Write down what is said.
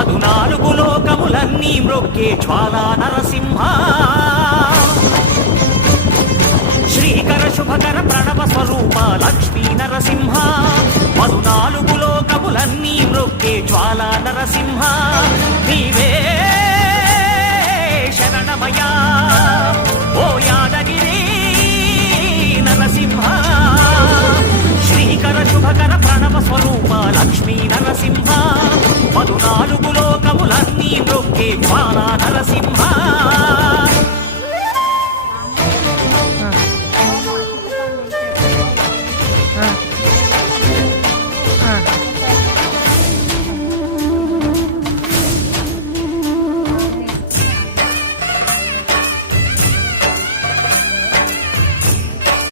పదునాలుగు లోకములన్నీ మ్రొక్కే జ్వాలా నరసింహ శ్రీకర శుభకర ప్రణవ స్వరూప లక్ష్మీ నరసింహ పదునాలుగు లోకములన్నీ మ్రొక్కే జ్వాలా నరసింహ నీవే శరణమయా ఓ యాదగిరి నరసింహ శ్రీకర శుభకర ప్రణవ స్వరూప లక్ష్మీ నరసింహ పదునాలుగు లోకములన్నీ మ్రొక్కే జ్వాలా నరసింహ